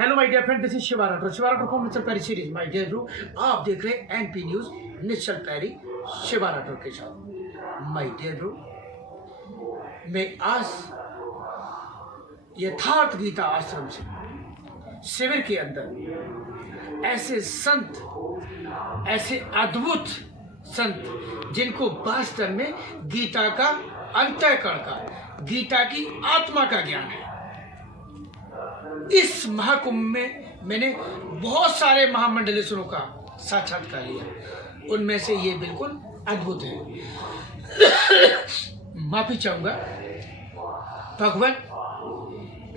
Hello my dear friend, this is Shiva Rathore from nature पैरी series. My dear bro, आप देख रहे हैं एनपी न्यूज नेचर पैरी शिवा राठौर के साथ। माय डियर ब्रो, मैं आज यथार्थ गीता आश्रम से शिविर के अंदर ऐसे संत, ऐसे अद्भुत संत जिनको वास्तव में गीता का अंतःकरण का, गीता की आत्मा का ज्ञान है। इस महाकुंभ में मैंने बहुत सारे महामंडलेश्वरों का साक्षात्कार लिया, उनमें से ये बिल्कुल अद्भुत है। माफी चाहूंगा भगवान,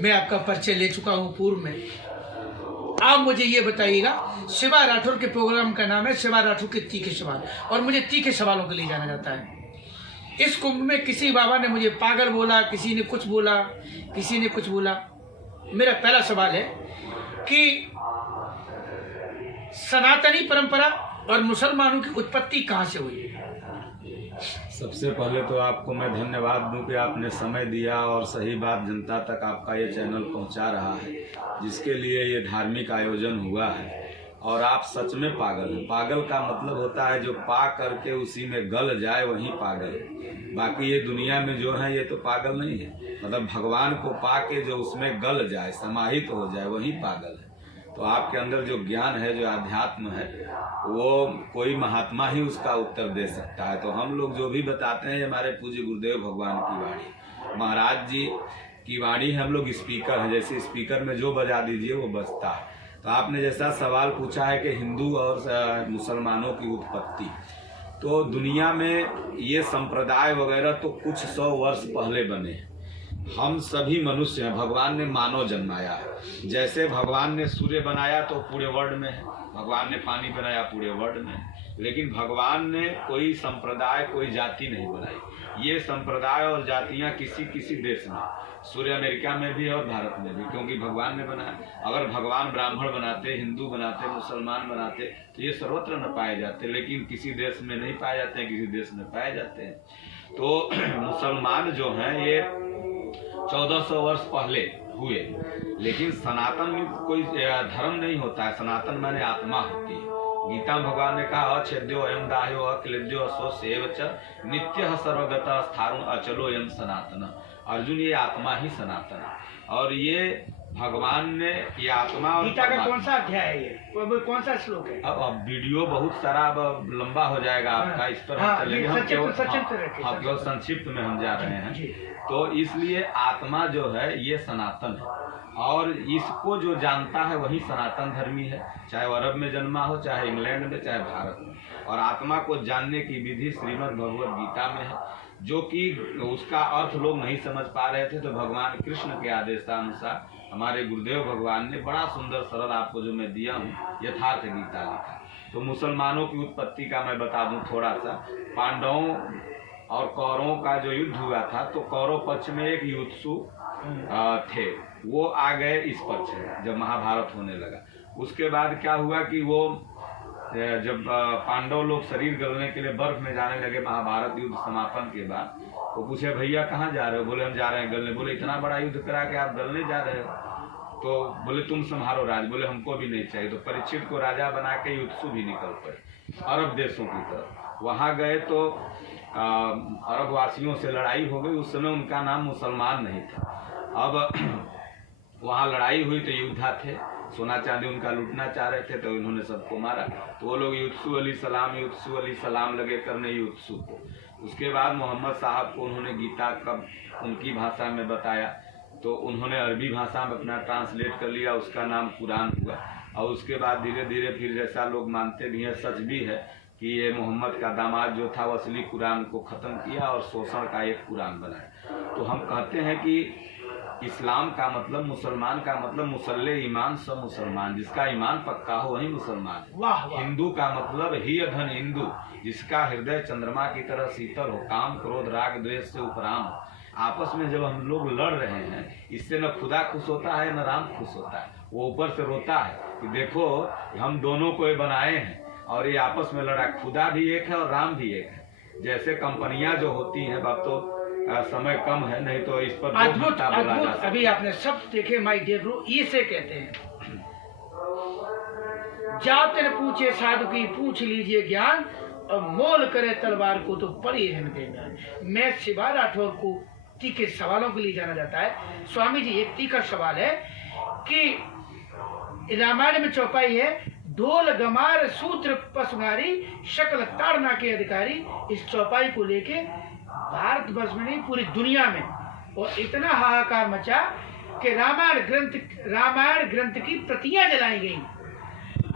मैं आपका परिचय ले चुका हूं पूर्व में। आप मुझे ये बताइएगा, शिवा राठौर के प्रोग्राम का नाम है शिवा राठौर के तीखे सवाल, और मुझे तीखे सवालों के लिए जाना जाता है। इस कुंभ में किसी बाबा ने मुझे पागल बोला, किसी ने कुछ बोला, किसी ने कुछ बोला। मेरा पहला सवाल है कि सनातनी परंपरा और मुसलमानों की उत्पत्ति कहां से हुई? सबसे पहले तो आपको मैं धन्यवाद दूं कि आपने समय दिया और सही बात जनता तक आपका ये चैनल पहुंचा रहा है, जिसके लिए ये धार्मिक आयोजन हुआ है। और आप सच में पागल हैं। पागल का मतलब होता है जो पा करके उसी में गल जाए, वही पागल है। बाकी ये दुनिया में जो है ये तो पागल नहीं है। मतलब भगवान को पा के जो उसमें गल जाए, समाहित हो जाए, वही पागल है। तो आपके अंदर जो ज्ञान है, जो अध्यात्म है, वो कोई महात्मा ही उसका उत्तर दे सकता है। तो हम लोग जो भी बताते हैं, हमारे पूज्य गुरुदेव भगवान की वाणी, महाराज जी की वाणी है। हम लोग स्पीकर हैं, जैसे स्पीकर में जो बजा दीजिए वो बजता है। तो आपने जैसा सवाल पूछा है कि हिंदू और मुसलमानों की उत्पत्ति, तो दुनिया में ये संप्रदाय वगैरह तो कुछ 100 वर्ष पहले बने हैं। हम सभी मनुष्य हैं। भगवान ने मानव जन्माया है। जैसे भगवान ने सूर्य बनाया तो पूरे वर्ल्ड में है, भगवान ने पानी बनाया पूरे वर्ल्ड में है। लेकिन भगवान ने कोई संप्रदाय, कोई जाति नहीं बनाई। ये संप्रदाय और जातियां किसी देश में, सूर्य अमेरिका में भी और भारत में भी, क्योंकि भगवान ने बनाया। अगर भगवान ब्राह्मण बनाते, हिंदू बनाते, मुसलमान बनाते, तो ये सर्वत्र न पाए जाते। लेकिन किसी देश में नहीं पाए जाते हैं, किसी देश में पाए जाते हैं। तो मुसलमान जो हैं ये 1400 वर्ष पहले हुए। लेकिन सनातन में कोई धर्म नहीं होता है। सनातन माने आत्मा होती है। गीता में भगवान ने कहा, अछेद्यो अयम दाह्यो अक्लेद्यो असो सेव च नित्य सर्वगता स्थारुण अचलो यम सनातन। अर्जुन, ये आत्मा ही सनातन है। और ये भगवान ने ये आत्मा, और गीता का कौन सा अध्याय है ये? कौन सा श्लोक है? अब वीडियो बहुत सारा अब लंबा हो जाएगा आपका, इस पर हम चलेंगे। हम केवल संक्षिप्त में हम जा रहे हैं। तो इसलिए आत्मा जो है ये सनातन है, और इसको जो जानता है वही सनातन धर्मी है। चाहे वो अरब में जन्मा हो, चाहे इंग्लैंड में, चाहे भारत में। और आत्मा को जानने की विधि श्रीमद् भगवद गीता में है, जो कि उसका अर्थ लोग नहीं समझ पा रहे थे। तो भगवान कृष्ण के आदेशानुसार हमारे गुरुदेव भगवान ने बड़ा सुंदर सरल आपको जो मैं दिया हूँ, यथार्थ गीता लिखा। तो मुसलमानों की उत्पत्ति का मैं बता दूं थोड़ा सा। पांडवों और कौरवों का जो युद्ध हुआ था, तो कौरव पक्ष में एक युत्सु थे, वो आ गए इस पक्ष में जब महाभारत होने लगा। उसके बाद क्या हुआ कि वो जब पांडव लोग शरीर गलने के लिए बर्फ में जाने लगे महाभारत युद्ध समापन के बाद, वो पूछे, भैया कहाँ जा रहे हो? बोले, हम जा रहे हैं गलने। बोले, इतना बड़ा युद्ध करा के आप गलने जा रहे हो? तो बोले, तुम संभालो राज। बोले, हमको भी नहीं चाहिए। तो परीक्षित को राजा बना के युत्सु भी निकल पड़े अरब देशों की तरफ। वहां गए तो अरब वासियों से लड़ाई हो गई। उस समय उनका नाम मुसलमान नहीं था। अब वहां लड़ाई हुई तो योद्धा थे, सोना चांदी उनका लूटना चाह रहे थे, तो इन्होंने सबको मारा। तो वो लोग युत्सु अली सलाम लगे करने युत्सु को। उसके बाद मोहम्मद साहब को उन्होंने गीता कब उनकी भाषा में बताया, तो उन्होंने अरबी भाषा में अपना ट्रांसलेट कर लिया, उसका नाम कुरान हुआ। और उसके बाद धीरे धीरे फिर जैसा लोग मानते भी हैं, सच भी है कि ये मोहम्मद का दामाद जो था वो असली कुरान को ख़त्म किया और शोषण का एक कुरान बनाया। तो हम कहते हैं कि इस्लाम का मतलब, मुसलमान का मतलब मुसल्ले ईमान सब मुसलमान, जिसका ईमान पक्का हो वही मुसलमान है। हिंदू का मतलब ही अधन हिंदू, जिसका हृदय चंद्रमा की तरह शीतल हो, काम क्रोध राग द्वेष से उपराम हो। आपस में जब हम लोग लड़ रहे हैं, इससे न खुदा खुश होता है न राम खुश होता है। वो ऊपर से रोता है कि देखो हम दोनों को ये बनाए हैं और ये आपस में लड़ा। खुदा भी एक है और राम भी एक है। जैसे कंपनियां जो होती हैं, अब तो समय कम है, नहीं तो इस पर अद्भुत अद्भुत। अभी आपने सब देखे माय डियर ब्रो, इसे कहते हैं जातिन पूछे साधु की पूछ लीजिए ज्ञान, और मोल करे तलवार को तो पड़ी रहने देगा। मैं शिवा राठौर को तीखे सवालों के लिए जाना जाता है। स्वामी जी, एक तीखा सवाल है कि रामायण में चौपाई है, ढोल गमार सूत्र पसुनारी शकल ताड़ना के अधिकारी। इस चौपाई को लेके भारतवर्ष में नहीं पूरी दुनिया में और इतना हाहाकार मचा कि रामायण ग्रंथ की प्रतियां जलाई गई।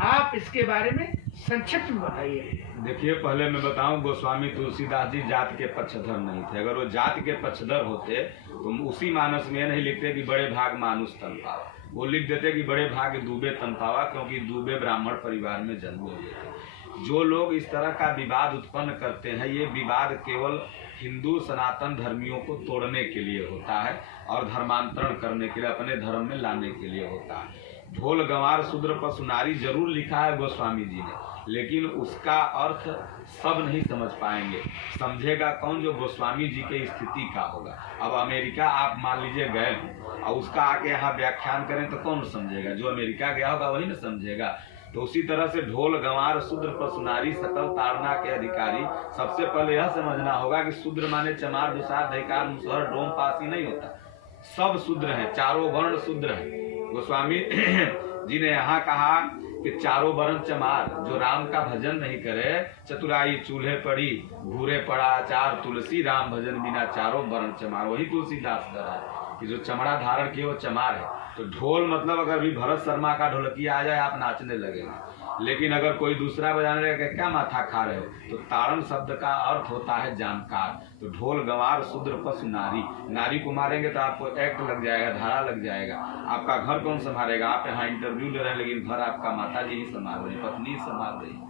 आप इसके बारे में संक्षिप्त में बताइए। देखिए, पहले मैं बताऊं, गोस्वामी तुलसीदास जी जात के पक्षधर नहीं थे। अगर वो जात के पक्षधर होते तो उसी मानस में नहीं लिखते कि बड़े भाग मानुष तन पावा, वो लिख देते कि बड़े भाग दूबे तन पावा, क्योंकि दूबे ब्राह्मण परिवार में जन्म हुए थे। जो लोग इस तरह का विवाद उत्पन्न करते हैं, ये विवाद केवल हिंदू सनातन धर्मियों को तोड़ने के लिए होता है और धर्मांतरण करने के लिए, अपने धर्म में लाने के लिए होता है। ढोल गंवार शूद्र पशुनारी जरूर लिखा है गोस्वामी जी ने, लेकिन उसका अर्थ सब नहीं समझ पाएंगे। समझेगा कौन? जो गोस्वामी जी के स्थिति का होगा। अब अमेरिका आप मान लीजिए गए और उसका आके यहाँ व्याख्यान करें तो कौन समझेगा? जो अमेरिका गया होगा वही न समझेगा। तो उसी तरह से ढोल गंवार शूद्र पशुनारी सकल ताड़ना के अधिकारी, सबसे पहले यह समझना होगा कि शूद्र माने चमार दुसार धिकार मुसहर डोम पासी नहीं होता। सब शूद्र हैं, चारों वर्ण शूद्र हैं। गोस्वामी जी ने यहाँ कहा कि चारों वर्ण चमार, जो राम का भजन नहीं करे, चतुराई चूल्हे पड़ी भूरे पड़ा अचार, तुलसी राम भजन बिना चारों वर्ण चमार। वही तुलसीदास कह रहा है कि जो चमड़ा धारण किए वो चमार है। तो ढोल मतलब अगर भी भरत शर्मा का ढोलकिया आ जाए आप नाचने लगेंगे, लेकिन अगर कोई दूसरा बजाने लगे क्या माथा खा रहे हो, तो ताड़न शब्द का अर्थ होता है जानकार। तो ढोल गंवार शूद्र पशु नारी, नारी को मारेंगे तो आपको एक्ट लग जाएगा, धारा लग जाएगा। आपका घर कौन संभालेगा? आप यहाँ इंटरव्यू ले रहे हैं लेकिन घर आपका माता जी ही संभाल रही, पत्नी ही संभाल रही।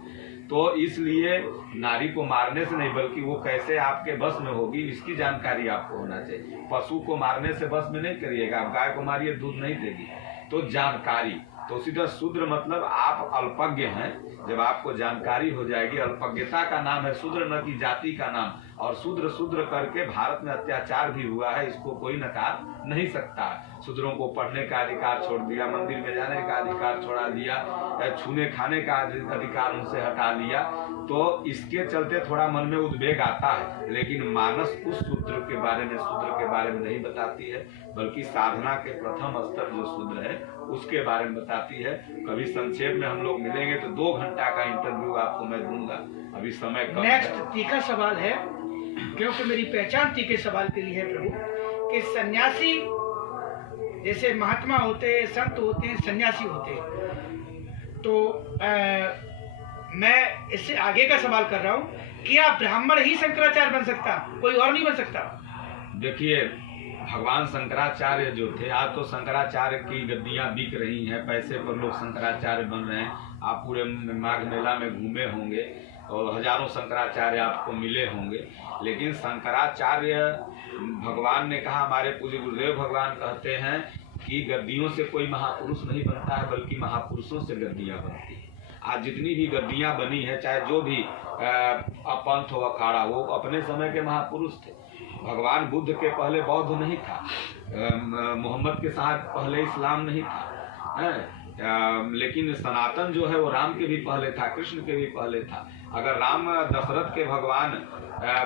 तो इसलिए नारी को मारने से नहीं, बल्कि वो कैसे आपके बस में होगी इसकी जानकारी आपको होना चाहिए। पशु को मारने से बस में नहीं करिएगा। आप गाय को मारिए दूध नहीं देगी, तो जानकारी। तो उसी तरह शूद्र मतलब आप अल्पज्ञ हैं। जब आपको जानकारी हो जाएगी, अल्पज्ञता का नाम है शूद्र, न कि जाति का नाम। और शूद्र शूद्र करके भारत में अत्याचार भी हुआ है, इसको कोई नकार नहीं सकता। शूद्रों को पढ़ने का अधिकार छोड़ दिया, मंदिर में जाने का अधिकार छोड़ा दिया, छूने खाने का अधिकार उनसे हटा लिया। तो इसके चलते थोड़ा मन में उद्वेग आता है, लेकिन मानस उस शूद्र के बारे में नहीं बताती है, बल्कि साधना के प्रथम स्तर जो शूद्र है उसके बारे में बताती है। कभी संक्षेप में हम लोग मिलेंगे तो 2 घंटा का इंटरव्यू आपको मैं दूंगा, अभी समय कम है। नेक्स्ट तीखा सवाल है, क्योंकि मेरी पहचान तीखे सवाल के लिए है प्रभु, कि सन्यासी जैसे महात्मा होते, संत होते, सन्यासी होते, तो मैं इससे आगे का सवाल कर रहा हूँ, क्या ब्राह्मण ही शंकराचार्य बन सकता, कोई और नहीं बन सकता? देखिए, भगवान शंकराचार्य जो थे, आज तो शंकराचार्य की गद्दियां बिक रही हैं, पैसे पर लोग शंकराचार्य बन रहे हैं। आप पूरे माघ मेला में घूमे होंगे और हजारों शंकराचार्य आपको मिले होंगे, लेकिन शंकराचार्य भगवान ने कहा, हमारे पूज्य गुरुदेव भगवान कहते हैं कि गद्दियों से कोई महापुरुष नहीं बनता है, बल्कि महापुरुषों से गद्दियां बनती हैं। आज जितनी भी गद्दियां बनी है, चाहे जो भी पंथ हो अखाड़ा, वो अपने समय के महापुरुष थे। भगवान बुद्ध के पहले बौद्ध नहीं था, मोहम्मद के साथ पहले इस्लाम नहीं था, लेकिन सनातन जो है वो राम के भी पहले था, कृष्ण के भी पहले था। अगर राम दशरथ के भगवान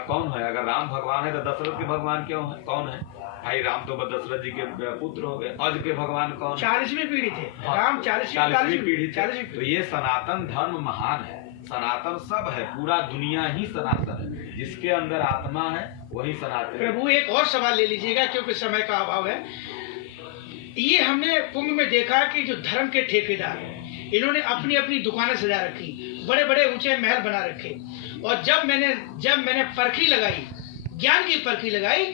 कौन है? अगर राम भगवान है तो दशरथ के भगवान क्यों है? कौन है? भाई राम तो दशरथ जी के पुत्र हो गए। अज के भगवान कौन? 40वीं पीढ़ी थे राम, 40वीं पीढ़ी थे। तो ये सनातन धर्म महान है, सनातन सब है, पूरा दुनिया ही सनातन है, जिसके अंदर आत्मा है वही सनातन। प्रभु एक और सवाल ले लीजिएगा क्योंकि समय का अभाव है। ये हमने कुंभ में देखा कि जो धर्म के ठेकेदार, इन्होंने अपनी अपनी दुकानें सजा रखी, बड़े बड़े ऊंचे महल बना रखे, और जब मैंने परखी लगाई, ज्ञान की परखी लगाई,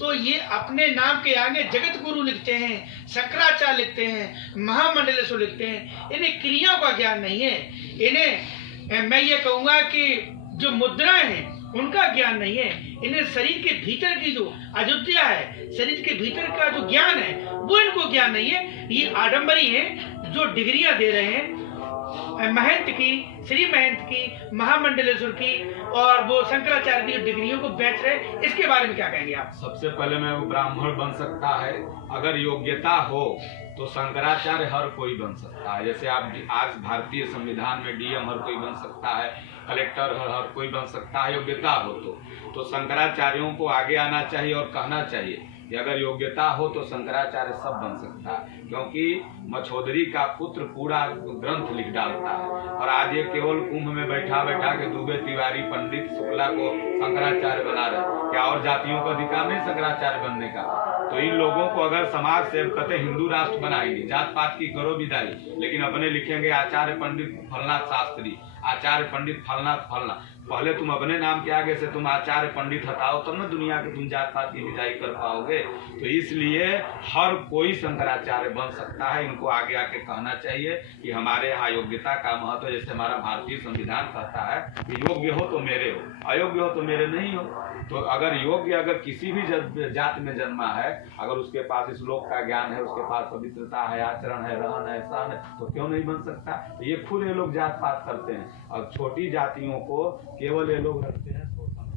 तो ये अपने नाम के आगे जगत गुरु लिखते हैं, शंकराचार्य लिखते हैं, महामंडलेश्वर लिखते हैं। इन्हें क्रियाओं का ज्ञान नहीं है। इन्हें मैं ये कहूँगा कि जो मुद्राएं हैं उनका ज्ञान नहीं है। इन्हें शरीर के भीतर की जो अयोध्या है, शरीर के भीतर का जो ज्ञान है वो इनको ज्ञान नहीं है। ये आडम्बरी है जो डिग्रियां दे रहे हैं, महंत की, श्री महंत की, महामंडलेश्वर की, और वो शंकराचार्य की डिग्रियों को बेच रहे, इसके बारे में क्या कहेंगे आप? सबसे पहले मैं वो ब्राह्मण बन सकता है, अगर योग्यता हो तो शंकराचार्य हर कोई बन सकता है। जैसे आप आज भारतीय संविधान में डीएम हर कोई बन सकता है, कलेक्टर हर कोई बन सकता है, योग्यता हो तो शंकराचार्यों को आगे आना चाहिए और कहना चाहिए कि अगर योग्यता हो तो शंकराचार्य सब बन सकता है, क्योंकि मछोदरी का पुत्र पूरा ग्रंथ लिख डालता है। और आज ये केवल कुंभ में बैठा बैठा के दुबे, तिवारी, पंडित, शुक्ला को शंकराचार्य बना रहे, क्या और जातियों का अधिकार नहीं शंकराचार्य बनने का? तो इन लोगों को अगर समाज से कहते हिंदू राष्ट्र बनाएंगे, जात पात की करो विदाई, लेकिन अपने लिखेंगे आचार्य पंडित फलनाथ शास्त्री, आचार्य पंडित फलनाथ फलना। पहले तुम अपने नाम के आगे से तुम आचार्य पंडित हटाओ, तब ना दुनिया के तुम जात पात की विदाई कर पाओगे। तो इसलिए हर कोई शंकराचार्य बन सकता है। इनको आगे आके कहना चाहिए कि हमारे यहाँ योग्यता का महत्व, जैसे हमारा भारतीय संविधान कहता है कि योग्य हो तो मेरे हो, अयोग्य हो तो मेरे नहीं हो। तो अगर योग्य अगर किसी भी जात में जन्मा है, अगर उसके पास इस लोक का ज्ञान है, उसके पास पवित्रता है, आचरण है, रहन है, सहन है, तो क्यों नहीं बन सकता? तो ये खुद ये लोग जात पात करते हैं और छोटी जातियों को केवल ये लोग रखते हैं शोषण।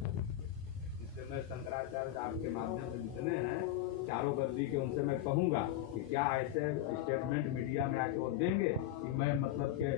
इससे मैं शंकराचार्य आपके माध्यम से जितने हैं चारों गद्दी के, उनसे मैं कहूँगा कि क्या ऐसे स्टेटमेंट मीडिया में आके वो देंगे कि मैं मतलब के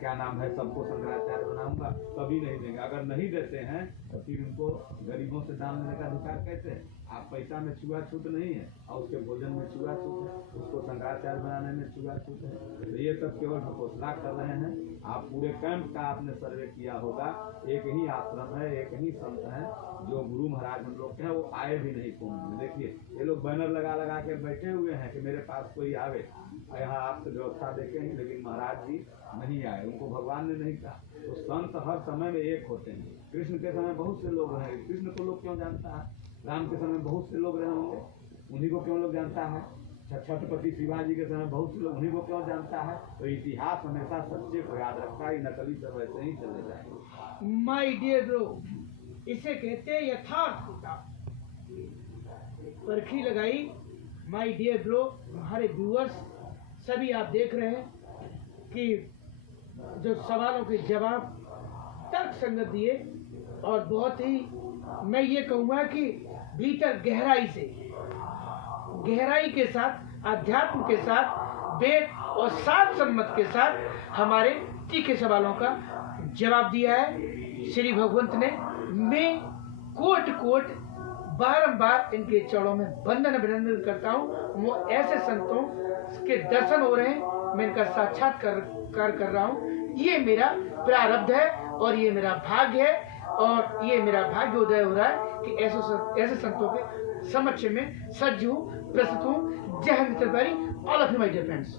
क्या नाम है सबको शंकराचार्य बनाऊंगा? कभी नहीं देंगे। अगर नहीं देते हैं तो फिर उनको गरीबों से दान लेने का अधिकार कैसे है? आप पैसा में छुआछूत नहीं है और उसके भोजन में छुआछूत है, उसको शंकराचार्य बनाने में छुआछूत है। तो ये सब केवल घोषणा कर रहे हैं। आप पूरे कैंप का आपने सर्वे किया होगा, एक ही आश्रम है, एक ही संत है जो गुरु महाराज हम लोग के हैं, वो आए भी नहीं कुंभ में। देखिए ये लोग बैनर लगा लगा के बैठे हुए हैं कि मेरे पास कोई आवे, यहाँ आपसे व्यवस्था देखेंगे, लेकिन महाराज जी नहीं आए, उनको भगवान ने नहीं कहा। तो संत हर समय में एक होते हैं। कृष्ण के समय बहुत से लोग रहे, कृष्ण को लोग क्यों जानता है? राम के समय बहुत से लोग रहे होंगे, उन्हीं को क्यों लोग जानता है? छत्रपति शिवाजी के समय बहुत से लोग, उन्हीं को क्यों जानता है? तो इतिहास हमेशा सच्चे को याद रखता है, नकली सब ऐसे ही चले जाएंगे। माय डियर ब्रो, इसे कहते हैं यथार्थ परखी लगाई। माय डियर ब्रो, हमारे व्यूअर्स सभी आप देख रहे हैं कि जो सवालों के जवाब तर्क संगत दिए और बहुत ही, मैं ये कहूँगा कि भीतर गहराई के साथ, अध्यात्म के साथ, वेद और सात सम्मत के साथ हमारे तीखे सवालों का जवाब दिया है श्री भगवंत ने। मैं कोट कोट बारंबार इनके चरणों में वंदन अभिनंदन करता हूँ। वो ऐसे संतों के दर्शन हो रहे हैं, मैं इनका साक्षात्कार कर रहा हूँ। ये मेरा प्रारब्ध है और ये मेरा भाग्य है, और ये मेरा भाग्य उदय हो रहा है कि ऐसे संतों के समक्ष में सज्ज हूँ, प्रस्तुत हूँ। जय हिंद मित्रधारी, all of you my dear friends.